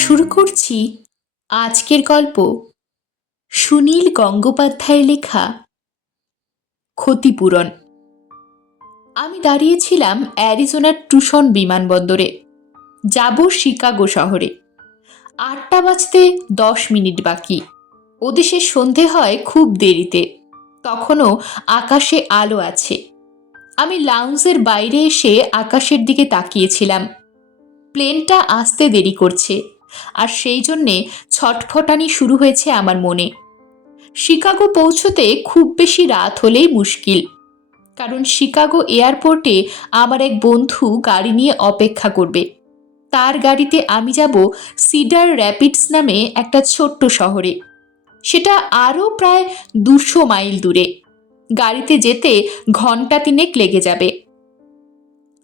শুরু করছি আজকের গল্প সুনীল গঙ্গোপাধ্যায়ের লেখা ক্ষতিপূরণ। আমি দাঁড়িয়েছিলাম অ্যারিজোনার টুসন বিমানবন্দরে। যাব শিকাগো শহরে। আটটা বাজতে দশ মিনিট বাকি। ওদেশে সন্ধে হয় খুব দেরিতে। তখনও আকাশে আলো আছে। আমি লাউঞ্জের বাইরে এসে আকাশের দিকে তাকিয়েছিলাম। প্লেনটা আসতে দেরি করছে। আর সেই জন্যে ছটফটানি শুরু হয়েছে আমার মনে। শিকাগো পৌঁছতে খুব বেশি রাত হলেই মুশকিল। কারণ শিকাগো এয়ারপোর্টে আমার এক বন্ধু গাড়ি নিয়ে অপেক্ষা করবে। তার গাড়িতে আমি যাব সিডার র্যাপিডস নামে একটা ছোট্ট শহরে। সেটা আরও প্রায় দুশো মাইল দূরে। গাড়িতে যেতে ঘণ্টা তিনেক লেগে যাবে।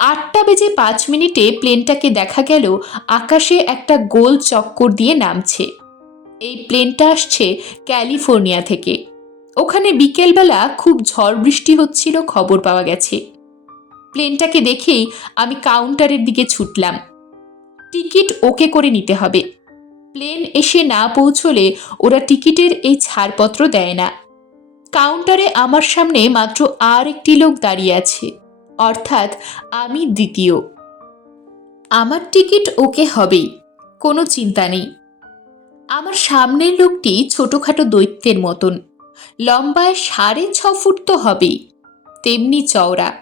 আটটা বেজে পাঁচ মিনিটে প্লেনটাকে দেখা গেল আকাশে একটা গোল চক্কর দিয়ে নামছে। এই প্লেনটা আসছে ক্যালিফোর্নিয়া থেকে। ওখানে বিকেলবেলা খুব ঝড় বৃষ্টি হচ্ছিল, খবর পাওয়া গেছে। প্লেনটাকে দেখেই আমি কাউন্টারের দিকে ছুটলাম। টিকিট ওকে করে নিতে হবে। প্লেন এসে না পৌঁছলে ওরা টিকিটের এই ছাড়পত্র দেয় না। কাউন্টারে আমার সামনে মাত্র আর একটি লোক দাঁড়িয়ে আছে। অর্থাৎ আমি দ্বিতীয়। আমার টিকিট ওকে হবেই, কোনো চিন্তা নেই। আমার সামনের লোকটি ছোটোখাটো দৈত্যের মতন। লম্বায় সাড়ে ছ ফুট তো হবেই, তেমনি চওড়া।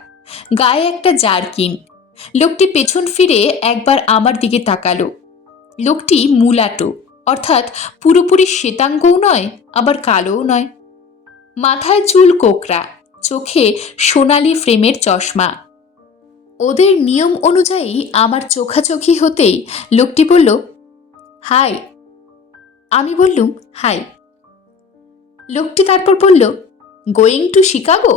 গায়ে একটা জারকিন। লোকটি পেছন ফিরে একবার আমার দিকে তাকালো। লোকটি মুলাটো, অর্থাৎ পুরোপুরি শ্বেতাঙ্গও নয়, আবার কালোও নয়। মাথায় চুল কোকড়া। চোখে সোনালি ফ্রেমের চশমা। ওদের নিয়ম অনুযায়ী আমার চোখাচোখি হতেই লোকটি বলল, হাই। আমি বললুম, হাই। লোকটি তারপর বলল, গোয়িং টু শিকাগো?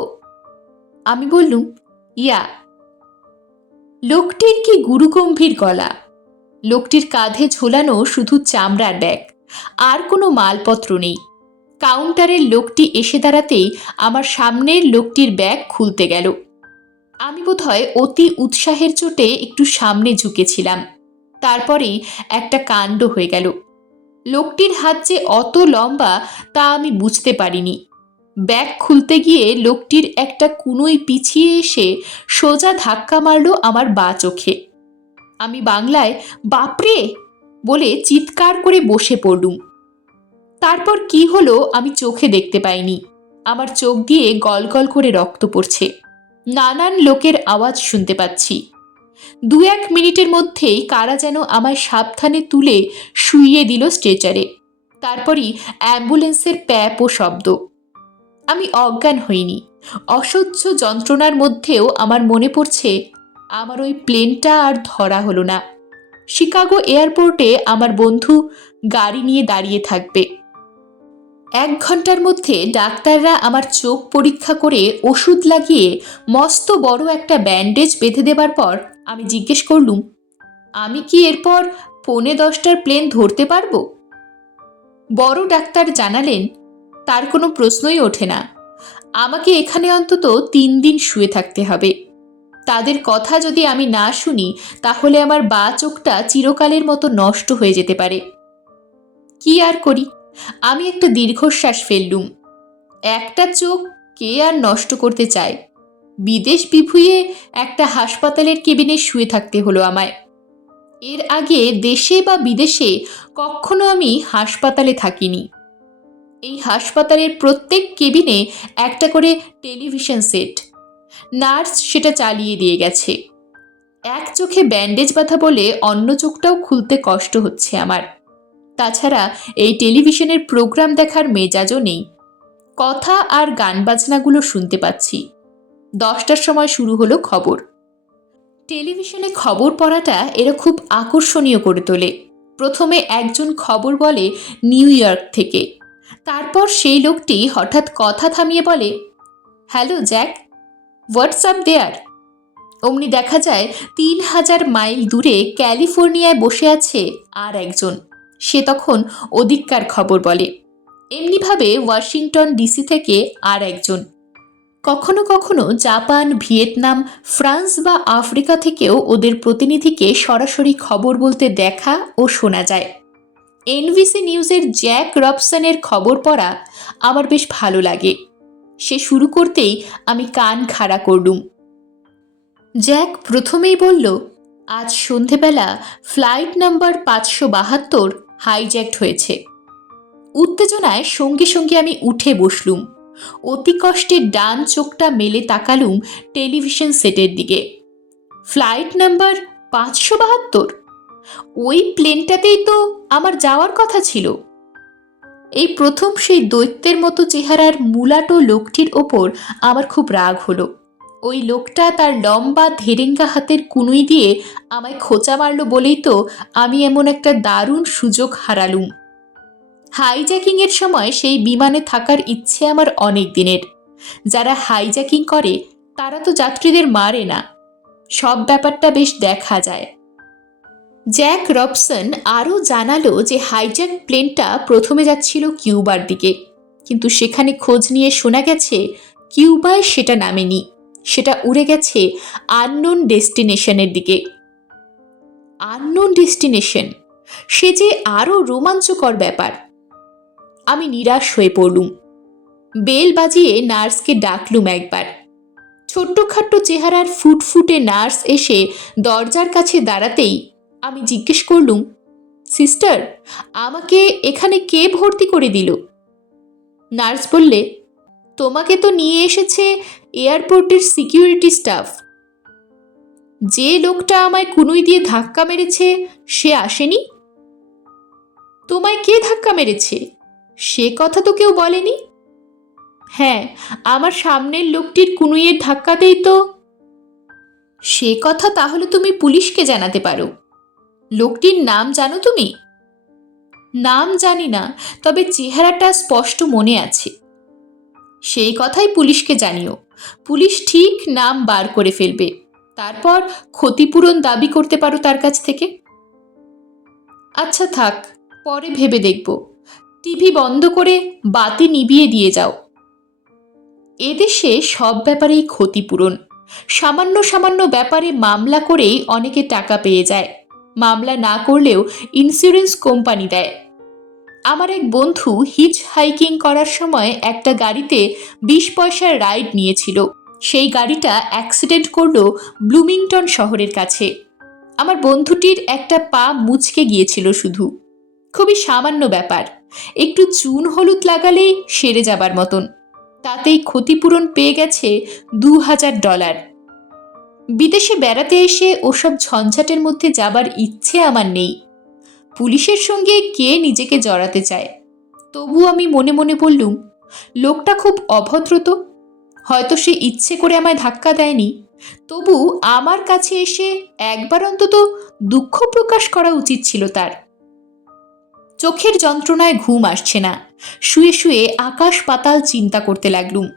আমি বললুম, ইয়া। লোকটির কি গুরুগম্ভীর গলা। লোকটির কাঁধে ঝোলানো শুধু চামড়ার ব্যাগ। আর কোনো মালপত্র নেই। কাউন্টারের লোকটি এসে দাঁড়াতেই আমার সামনের লোকটির ব্যাগ খুলতে গেল। আমি বোধহয় অতি উৎসাহের চোটে একটু সামনে ঝুঁকেছিলাম। তারপরেই একটা কাণ্ড হয়ে গেল। লোকটির হাত যে অত লম্বা তা আমি বুঝতে পারিনি। ব্যাগ খুলতে গিয়ে লোকটির একটা কুনোই পিছিয়ে এসে সোজা ধাক্কা মারল আমার বা চোখে। আমি বাংলায় বাপরে! বলে চিৎকার করে বসে পড়লুম। তারপর কি হলো আমি চোখে দেখতে পাইনি। আমার চোখ দিয়ে গল গল করে রক্ত পড়ছে। নানান লোকের আওয়াজ শুনতে পাচ্ছি। দু এক মিনিটের মধ্যেই কারা যেন আমায় সাবধানে তুলে শুইয়ে দিল স্ট্রেচারে। তারপরই অ্যাম্বুলেন্সের প্যাপ ও শব্দ। আমি অজ্ঞান হইনি। অসহ্য যন্ত্রণার মধ্যেও আমার মনে পড়ছে, আমার ওই প্লেনটা আর ধরা হলো না। শিকাগো এয়ারপোর্টে আমার বন্ধু গাড়ি নিয়ে দাঁড়িয়ে থাকবে। এক ঘণ্টার মধ্যে ডাক্তাররা আমার চোখ পরীক্ষা করে ওষুধ লাগিয়ে মস্ত বড় একটা ব্যান্ডেজ বেঁধে দেবার পর আমি জিজ্ঞেস করলুম, আমি কি এরপর পৌনে দশটার প্লেন ধরতে পারব? বড় ডাক্তার জানালেন, তার কোনো প্রশ্নই ওঠে না। আমাকে এখানে অন্তত তিন দিন শুয়ে থাকতে হবে। তাদের কথা যদি আমি না শুনি, তাহলে আমার বা চোখটা চিরকালের মতো নষ্ট হয়ে যেতে পারে। কি আর করি? আমি একটা দীর্ঘশ্বাস ফেললুম। একটা চোখ কে আর নষ্ট করতে চায়? বিদেশ বিভুঁয়ে একটা হাসপাতালের কেবিনে শুয়ে থাকতে হলো আমায়। এর আগে দেশে বা বিদেশে কখনো আমি হাসপাতালে থাকিনি। এই হাসপাতালের প্রত্যেক কেবিনে একটা করে টেলিভিশন সেট। নার্স সেটা চালিয়ে দিয়ে গেছে। এক চোখে ব্যান্ডেজ বাঁধা বলে অন্য চোখটাও খুলতে কষ্ট হচ্ছে আমার। তাছাড়া এই টেলিভিশনের প্রোগ্রাম দেখার মেজাজও নেই। কথা আর গান বাজনাগুলো শুনতে পাচ্ছি। দশটার সময় শুরু হলো খবর। টেলিভিশনে খবর পড়াটা এরা খুব আকর্ষণীয় করে তোলে। প্রথমে একজন খবর বলে নিউ ইয়র্ক থেকে। তারপর সেই লোকটি হঠাৎ কথা থামিয়ে বলে, হ্যালো, জ্যাক হোয়াটসঅ্যাপ দেয়ার? অমনি দেখা যায়, তিন হাজার মাইল দূরে ক্যালিফোর্নিয়ায় বসে আছে আর একজন। সে তখন ওদিককার খবর বলে। এমনিভাবে ওয়াশিংটন ডিসি থেকে আর একজন। কখনো কখনো জাপান, ভিয়েতনাম, ফ্রান্স বা আফ্রিকা থেকেও ওদের প্রতিনিধিকে সরাসরি খবর বলতে দেখা ও শোনা যায়। এনভিসি নিউজের জ্যাক রবসনের খবর পড়া আমার বেশ ভালো লাগে। সে শুরু করতেই আমি কান খাড়া করলুম। জ্যাক প্রথমেই বলল, আজ সন্ধেবেলা ফ্লাইট নাম্বার পাঁচশো বাহাত্তর হাইজ্যাক্ট হয়েছে। উত্তেজনায় সঙ্গে সঙ্গে আমি উঠে বসলুম। অতি কষ্টে ডান চোখটা মেলে তাকালুম টেলিভিশন সেটের দিকে। ফ্লাইট নাম্বার পাঁচশো বাহাত্তর। ওই প্লেনটাতেই তো আমার যাওয়ার কথা ছিল। এই প্রথম সেই দৈত্যের মতো চেহারার মুলাটো লোকটির ওপর আমার খুব রাগ হলো। ওই লোকটা তার লম্বা ধেরেঙ্গা হাতের কুনুই দিয়ে আমায় খোঁচা মারল বলেই তো আমি এমন একটা দারুণ সুযোগ হারালুম। হাইজ্যাকিংয়ের সময় সেই বিমানে থাকার ইচ্ছে আমার অনেক দিনের। যারা হাইজ্যাকিং করে, তারা তো যাত্রীদের মারে না। সব ব্যাপারটা বেশ দেখা যায়। জ্যাক রবসন আরও জানালো যে হাইজ্যাক প্লেনটা প্রথমে যাচ্ছিল কিউবার দিকে, কিন্তু সেখানে খোঁজ নিয়ে শোনা গেছে, কিউবায় সেটা নামেনি। সেটা উড়ে গেছে আননোন ডেস্টিনেশনের দিকে। আননোন ডেস্টিনেশন সে যে আরও রোমাঞ্চকর ব্যাপার। আমি নিরাশ হয়ে পড়লুম। বেল বাজিয়ে নার্সকে ডাকলুম একবার। ছোট্টখাট্ট চেহারার ফুটফুটে নার্স এসে দরজার কাছে দাঁড়াতেই আমি জিজ্ঞেস করলুম, সিস্টার, আমাকে এখানে কে ভর্তি করে দিল? নার্স বললে, তোমাকে তো নিয়ে এসেছে এয়ারপোর্টের সিকিউরিটি স্টাফ। যে লোকটা আমায় কুনুই দিয়ে ধাক্কা মেরেছে, সে আসেনি? তোমায় কে ধাক্কা মেরেছে? সে কথা তো কেউ বলেনি? হ্যাঁ আমার সামনের লোকটির কুনুইয়ের ধাক্কাতেই তো। সে কথা তাহলে তুমি পুলিশকে জানাতে পারো। লোকটির নাম জানো তুমি? নাম জানি না, তবে চেহারাটা স্পষ্ট মনে আছে। সেই কথাই পুলিশকে জানিও। পুলিশ ঠিক নাম বার করে ফেলবে। তারপর ক্ষতিপূরণ দাবি করতে পারো তার কাছ থেকে। আচ্ছা থাক, পরে ভেবে দেখব। টিভি বন্ধ করে বাতি নিভিয়ে দিয়ে যাও। এদেশে সব ব্যাপারেই ক্ষতিপূরণ। সামান্য সামান্য ব্যাপারে মামলা করেই অনেকে টাকা পেয়ে যায়। মামলা না করলেও ইন্স্যুরেন্স কোম্পানি দেয়। আমার এক বন্ধু হিচ হাইকিং করার সময় একটা গাড়িতে বিশ পয়সার রাইড নিয়েছিল। সেই গাড়িটা অ্যাক্সিডেন্ট করল ব্লুমিংটন শহরের কাছে। আমার বন্ধুটির একটা পা মুচকে গিয়েছিল শুধু। খুবই সামান্য ব্যাপার। একটু চুন হলুদ লাগালেই সেরে যাবার মতন। তাতেই ক্ষতিপূরণ পেয়ে গেছে দু হাজার ডলার। বিদেশে বেড়াতে এসে ওসব ঝঞ্ঝাটের মধ্যে যাবার ইচ্ছে আমার নেই। পুলিশের সঙ্গে কে নিজেকে জড়াতে চায়? তবু আমি মনে মনে বললুম, লোকটা খুব অভদ্র তো। হয়তো সে ইচ্ছে করে আমায় ধাক্কা দেয়নি। তবু আমার কাছে এসে একবার অন্তত দুঃখ প্রকাশ করা উচিত ছিল তার। চোখের যন্ত্রণায় ঘুম আসছে না। শুয়ে শুয়ে আকাশ পাতাল চিন্তা করতে লাগলুম।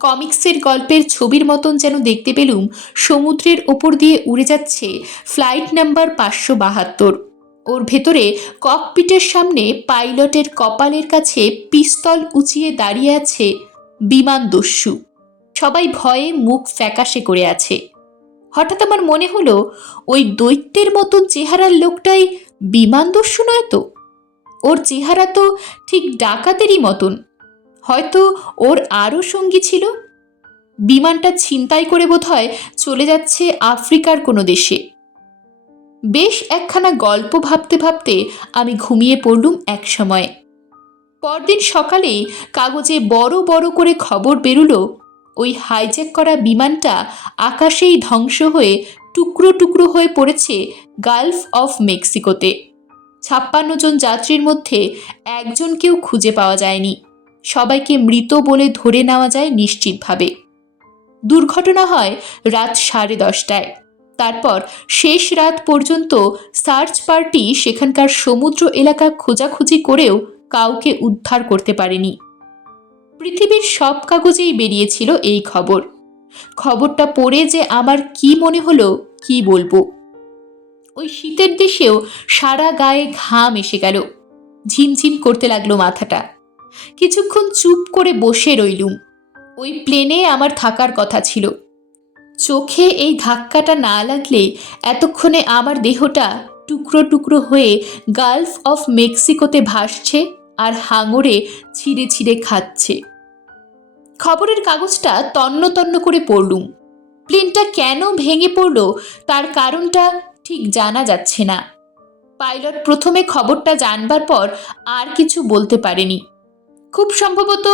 কমিক্সের গল্পের ছবির মতন যেন দেখতে পেলুম সমুদ্রের ওপর দিয়ে উড়ে যাচ্ছে ফ্লাইট নাম্বার পাঁচশো বাহাত্তর। ওর ভেতরে ককপিটের সামনে পাইলটের কপালের কাছে পিস্তল উঁচিয়ে দাঁড়িয়ে আছে বিমান দস্যু। সবাই ভয়ে মুখ ফ্যাকাশে করে আছে। হঠাৎ আমার মনে হলো, ওই দৈত্যের মতন চেহারার লোকটাই বিমান দস্যু নয় তো? ওর চেহারা তো ঠিক ডাকাতেরই মতন। হয়তো ওর আরও সঙ্গী ছিল? বিমানটা ছিনতাই করে বোধহয় চলে যাচ্ছে আফ্রিকার কোনো দেশে। বেশ একখানা গল্প ভাবতে ভাবতে আমি ঘুমিয়ে পড়লুম এক সময়। পরদিন সকালেই কাগজে বড় বড় করে খবর বেরুলো, ওই হাইজ্যাক করা বিমানটা আকাশেই ধ্বংস হয়ে টুকরো টুকরো হয়ে পড়েছে গালফ অফ মেক্সিকোতে ছাপ্পান্ন জন যাত্রীর মধ্যে একজনকেও খুঁজে পাওয়া যায়নি। সবাইকে মৃত বলে ধরে নেওয়া যায় নিশ্চিতভাবে। দুর্ঘটনা হয় রাত সাড়ে দশটায়। তারপর শেষ রাত পর্যন্ত সার্চ পার্টি সেখানকার সমুদ্র এলাকা খোঁজাখুঁজি করেও কাউকে উদ্ধার করতে পারেনি। পৃথিবীর সব কাগজেই বেরিয়েছিল এই খবর। খবরটা পড়ে যে আমার কি মনে হলো, কি বলব? ওই শীতের দেশেও সারা গায়ে ঘাম এসে গেল। ঝিমঝিম করতে লাগল মাথাটা। কিছুক্ষণ চুপ করে বসে রইলুম। ওই প্লেনে আমার থাকার কথা ছিল। চোখে এই ধাক্কাটা না লাগলে এতক্ষণে আমার দেহটা টুকরো টুকরো হয়ে গালফ অফ মেক্সিকোতে ভাসছে আর হাঙরে ছিঁড়ে ছিঁড়ে খাচ্ছে। খবরের কাগজটা তন্ন তন্ন করে পড়লুম। প্লেনটা কেন ভেঙে পড়ল তার কারণটা ঠিক জানা যাচ্ছে না। পাইলট প্রথমে খবরটা জানবার পর আর কিছু বলতে পারেনি। খুব সম্ভবত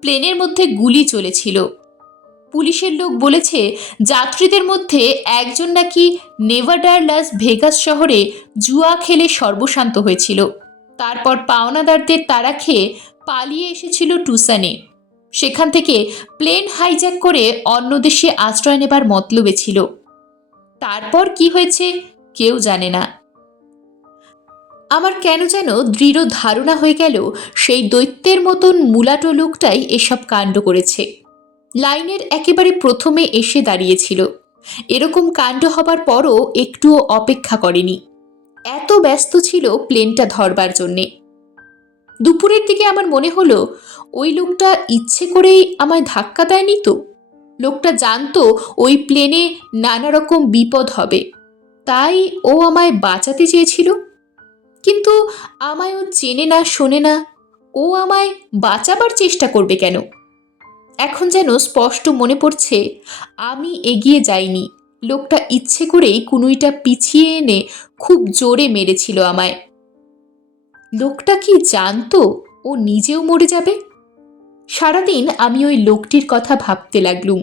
প্লেনের মধ্যে গুলি চলেছিল। পুলিশের লোক বলেছে, যাত্রীদের মধ্যে একজন নাকি নেভাডার লাস ভেগাস শহরে জুয়া খেলে সর্বশান্ত হয়েছিল। তারপর পাওনাদারদের তারা খেয়ে পালিয়ে এসেছিল টুসানে। সেখান থেকে প্লেন হাইজ্যাক করে অন্য দেশে আশ্রয় নেবার মতলবে ছিল। তারপর কি হয়েছে কেউ জানে না। আমার কেন যেন দৃঢ় ধারণা হয়ে গেল, সেই দৈত্যের মতন মুলাটো লোকটাই এসব কাণ্ড করেছে। লাইনের একেবারে প্রথমে এসে দাঁড়িয়েছিল। এরকম কাণ্ড হবার পরও একটুও অপেক্ষা করেনি। এত ব্যস্ত ছিল প্লেনটা ধরবার জন্যে। দুপুরের দিকে আমার মনে হলো, ওই লোকটা ইচ্ছে করেই আমায় ধাক্কা দেয়নি তো। লোকটা জানতো ওই প্লেনে নানা রকম বিপদ হবে। তাই ও আমায় বাঁচাতে চেয়েছিল। কিন্তু আমায় ও চেনে না, শোনে না, ও আমায় বাঁচাবার চেষ্টা করবে কেন? এখন যেন স্পষ্ট মনে পড়ছে, আমি এগিয়ে যাইনি। লোকটা ইচ্ছে করেই কুনুইটা পিছিয়ে এনে খুব জোরে মেরেছিল আমায়। লোকটা কি জানতো ও নিজেও মরে যাবে? সারাদিন আমি ওই লোকটির কথা ভাবতে লাগলুম।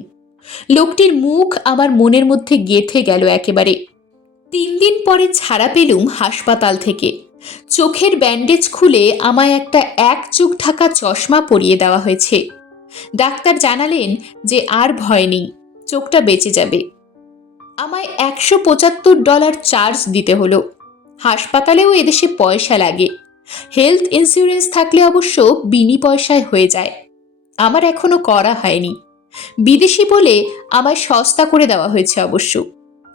লোকটির মুখ আমার মনের মধ্যে গেথে গেল একেবারে। তিন দিন পরে ছাড়া পেলুম হাসপাতাল থেকে। চোখের ব্যান্ডেজ খুলে আমায় একটা এক চোখ ঢাকা চশমা পরিয়ে দেওয়া হয়েছে। ডাক্তার জানালেন যে আর ভয় নেই, চোখটা বেঁচে যাবে। আমায় একশো পঁচাত্তর ডলার চার্জ দিতে হলো। হাসপাতালেও এদেশে পয়সা লাগে। হেলথ ইন্স্যুরেন্স থাকলে অবশ্য বিনি পয়সায় হয়ে যায়। আমার এখনও করা হয়নি। বিদেশি বলে আমায় সস্তা করে দেওয়া হয়েছে অবশ্য।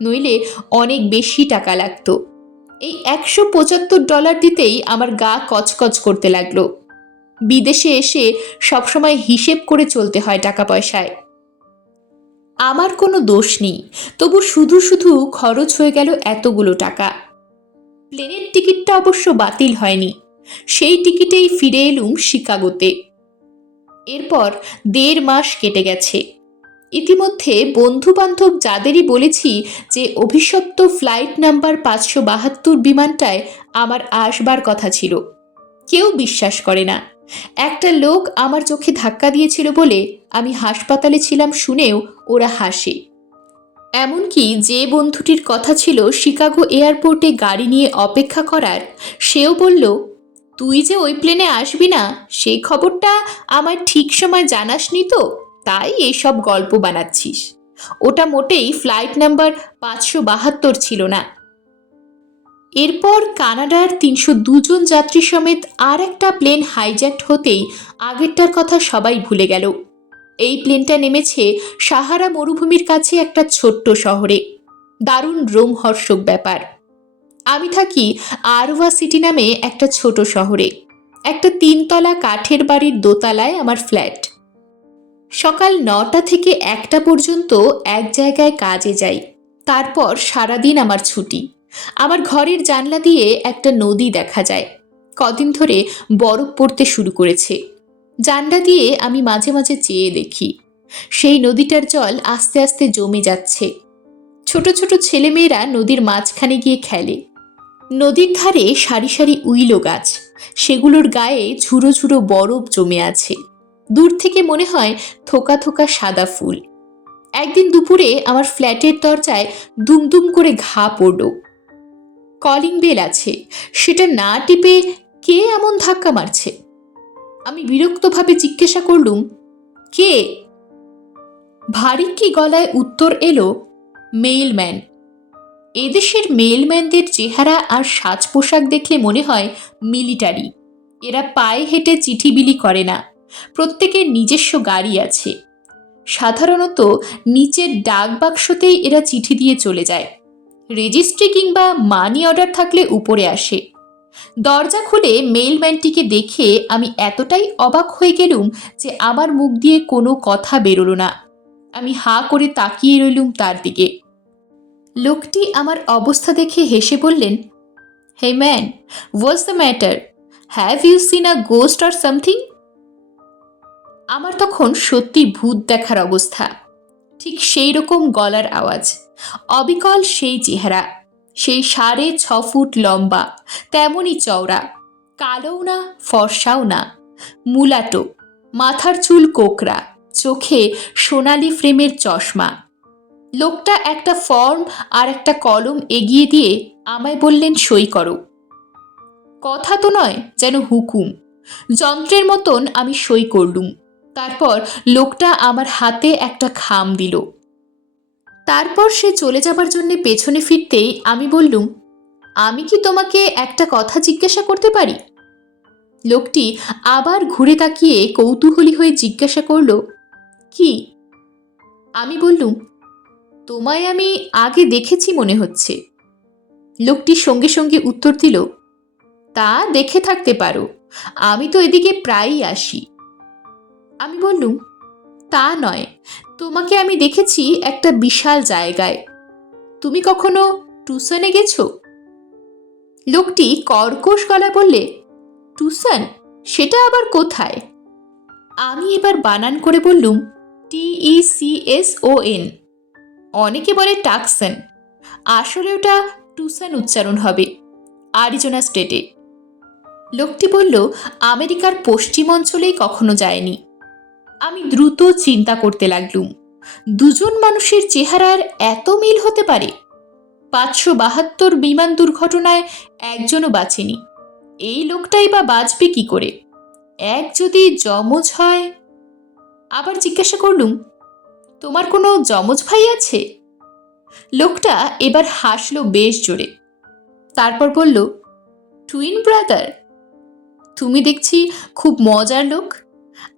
নইলে অনেক বেশি টাকা লাগতো। এই একশো পঁচাত্তর ডলার দিতেই আমার গা কচকচ করতে লাগল। বিদেশে এসে সবসময় হিসেব করে চলতে হয় টাকা পয়সায়। আমার কোনো দোষ নেই, তবু শুধু শুধু খরচ হয়ে গেল এতগুলো টাকা। প্লেনের টিকিটটা অবশ্য বাতিল হয়নি, সেই টিকিটেই ফিরে এলুম শিকাগোতে। এরপর দেড় মাস কেটে গেছে। ইতিমধ্যে বন্ধু বান্ধব যাদেরই বলেছি যে অভিশপ্ত ফ্লাইট নাম্বার পাঁচশো বাহাত্তর বিমানটায় আমার আসবার কথা ছিল, কেউ বিশ্বাস করে না। একটা লোক আমার চোখে ধাক্কা দিয়েছিল বলে আমি হাসপাতালে ছিলাম শুনেও ওরা হাসে। এমনকি যে বন্ধুটির কথা ছিল শিকাগো এয়ারপোর্টে গাড়ি নিয়ে অপেক্ষা করার, সেও বলল, তুই যে ওই প্লেনে আসবি না সেই খবরটা আমার ঠিক সময় জানাসনি তো, তাই এইসব গল্প বানাচ্ছিস। ওটা মোটেই ফ্লাইট নাম্বার পাঁচশো বাহাত্তর ছিল না। এরপর কানাডার তিনশো দুজন যাত্রী সমেত আর একটা প্লেন হাইজ্যাক্ট হতেই আগেরটার কথা সবাই ভুলে গেল। এই প্লেনটা নেমেছে সাহারা মরুভূমির কাছে একটা ছোট্ট শহরে। দারুণ রোমহর্ষক ব্যাপার। আমি থাকি আরওয়া সিটি নামে একটা ছোট শহরে। একটা তিনতলা কাঠের বাড়ির দোতলায় আমার ফ্ল্যাট। সকাল নটা থেকে একটা পর্যন্ত এক জায়গায় কাজে যাই। তারপর সারাদিন আমার ছুটি। আমার ঘরের জানলা দিয়ে একটা নদী দেখা যায়। কদিন ধরে বরফ পড়তে শুরু করেছে। জানলা দিয়ে আমি মাঝে মাঝে চেয়ে দেখি। সেই নদীটার জল আস্তে আস্তে জমে যাচ্ছে। ছোট ছোট ছেলেমেয়েরা নদীর মাঝখানে গিয়ে খেলে। নদীর ধারে সারি সারি উইলো গাছ। সেগুলোর গায়ে ঝুড়ো ঝুড়ো বরফ জমে আছে। দূর থেকে মনে হয় থোকা থোকা সাদা ফুল। একদিন দুপুরে আমার ফ্ল্যাটের দরজায় দুমদুম করে ঘা পড়ল। কলিং বেল আছে। সেটা না টিপে কে এমন ধাক্কা মারছে? আমি বিরক্তভাবে জিজ্ঞাসা করলুম, কে? ভারী কি গলায় উত্তর এলো, মেইলম্যান। এদেশের মেইলম্যানদের চেহারা আর সাজ পোশাক দেখলে মনে হয় মিলিটারি। এরা পায়ে হেঁটে চিঠি বিলি করে না। প্রত্যেকের নিজস্ব গাড়ি আছে। সাধারণত নিচের ডাক বাক্সতেই এরা চিঠি দিয়ে চলে যায়। রেজিস্ট্রি কিংবা মানি অর্ডার থাকলে উপরে আসে। দরজা খুলে মেইলম্যানটিকে দেখে আমি এতটাই অবাক হয়ে গেলুম যে আমার মুখ দিয়ে কোনো কথা বেরোলো না। আমি হা করে তাকিয়ে রইলুম তার দিকে। লোকটি আমার অবস্থা দেখে হেসে বললেন hey man what's the matter have you seen a ghost or something আমার তখন সত্যি ভূত দেখার অবস্থা। ঠিক সেই রকম গলার আওয়াজ। অবিকল সেই চেহারা, সেই সাড়ে ছ ফুট লম্বা তেমনই চওড়া, কালোও না, ফর্সাও না, মুলাটো, মাথার চুল কোকড়া, চোখে সোনালি ফ্রেমের চশমা। লোকটা একটা ফর্ম আর একটা কলম এগিয়ে দিয়ে আমায় বললেন, সই করো। কথা তো নয় যেন হুকুম, যন্ত্রের মতন আমি সই করলুম। তারপর লোকটা আমার হাতে একটা খাম দিল। তারপর সে চলে যাবার জন্য পেছনে ফিরতেই আমি বললুম, আমি কি তোমাকে একটা কথা জিজ্ঞাসা করতে পারি? লোকটি আবার ঘুরে তাকিয়ে কৌতূহলী হয়ে জিজ্ঞাসা করল, কি? আমি বললুম, তোমায় আমি আগে দেখেছি মনে হচ্ছে। লোকটি সঙ্গে সঙ্গে উত্তর দিল, তা দেখে থাকতে পারো, আমি তো এদিকে প্রায়ই আসি। আমি বললুম, তা নয় তোমাকে আমি দেখেছি একটা বিশাল জায়গায়। তুমি কখনো টুসনে গেছো? লোকটি কর্কশ গলায় বললে, টুসন, সেটা আবার কোথায়? আমি এবার বানান করে বললুম T C S O N অনেকে বলে টাকসন। আসলে ওটা টুসন উচ্চারণ হবে, আরিজোনা স্টেটে। লোকটি বলল, আমেরিকার পশ্চিম অঞ্চলেই কখনো যায়নি। আমি দ্রুত চিন্তা করতে লাগলুম। দুজন মানুষের চেহারার এত মিল হতে পারে? পাঁচশো বাহাত্তর বিমান দুর্ঘটনায় একজনও বাঁচেনি। এই লোকটাই বা বাঁচবে কি করে? এক যদি যমজ হয়? আবার জিজ্ঞাসা করলুম, তোমার কোনো যমজ ভাই আছে? লোকটা এবার হাসলো বেশ জোরে। তারপর বলল, টুইন ব্রাদার। তুমি দেখছি খুব মজার লোক।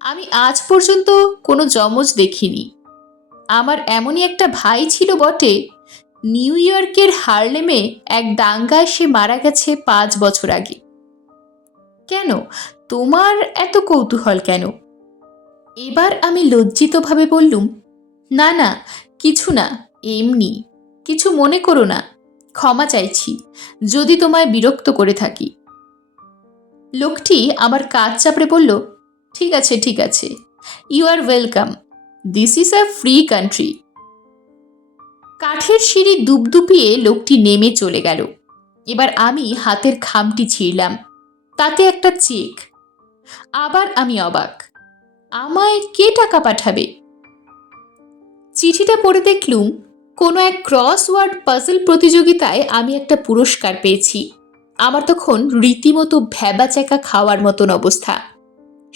আমি আজ পর্যন্ত কোনো যমজ দেখিনি। আমার এমনই একটা ভাই ছিল বটে, নিউ ইয়র্কের হার্লেমে এক দাঙ্গায় সে মারা গেছে পাঁচ বছর আগে। কেন? তোমার এত কৌতূহল কেন? এবার আমি লজ্জিতভাবে বললুম, না না, কিছু না, এমনি, কিছু মনে করো না, ক্ষমা চাইছি, যদি তোমায় বিরক্ত করে থাকি। লোকটি আমার কাজ চাপড়ে বলল ঠিক আছে ঠিক আছে। You are welcome this is a free country কাঠের সিঁড়ি দুপদুপিয়ে লোকটি নেমে চলে গেল। এবার আমি হাতের খামটি ছিঁড়লাম। তাতে একটা চেক। আবার আমি অবাক। আমায় কে টাকা পাঠাবে? চিঠিটা পড়ে দেখলুম, কোনো এক ক্রস ওয়ার্ড পাজল প্রতিযোগিতায় আমি একটা পুরস্কার পেয়েছি। আমার তখন রীতিমতো ভ্যাবাচ্যাকা খাওয়ার মতন অবস্থা।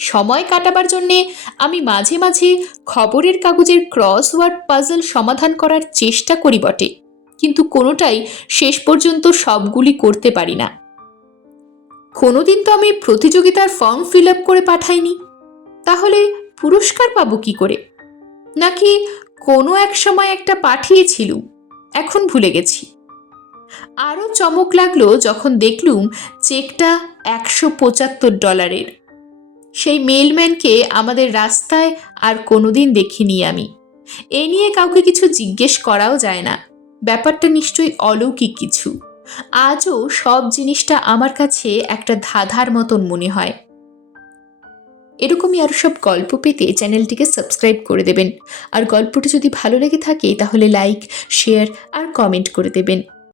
সময় কাটাবার জন্যে আমি মাঝে মাঝে খবরের কাগজের ক্রস ওয়ার্ড পাজল সমাধান করার চেষ্টা করি বটে, কিন্তু কোনোটাই শেষ পর্যন্ত সবগুলি করতে পারি না। কোনোদিন তো আমি প্রতিযোগিতার ফর্ম ফিল আপ করে পাঠাইনি, তাহলে পুরস্কার পাবো কি করে? নাকি কোনো এক সময় একটা পাঠিয়েছিলুম, এখন ভুলে গেছি। আরও চমক লাগল যখন দেখলুম চেকটা একশো পঁচাত্তর ডলারের সেই মেলম্যানকে আমাদের রাস্তায় আর কোনোদিন দেখিনি আমি। এ নিয়ে কাউকে কিছু জিজ্ঞেস করাও যায় না। ব্যাপারটা নিশ্চয়ই অলৌকিক কিছু। আজও সব জিনিসটা আমার কাছে একটা ধাঁধার মতন মনে হয়। এরকমই আরও সব গল্প পেতে চ্যানেলটিকে সাবস্ক্রাইব করে দেবেন। আর গল্পটি যদি ভালো লেগে থাকে তাহলে লাইক, শেয়ার আর কমেন্ট করে দেবেন।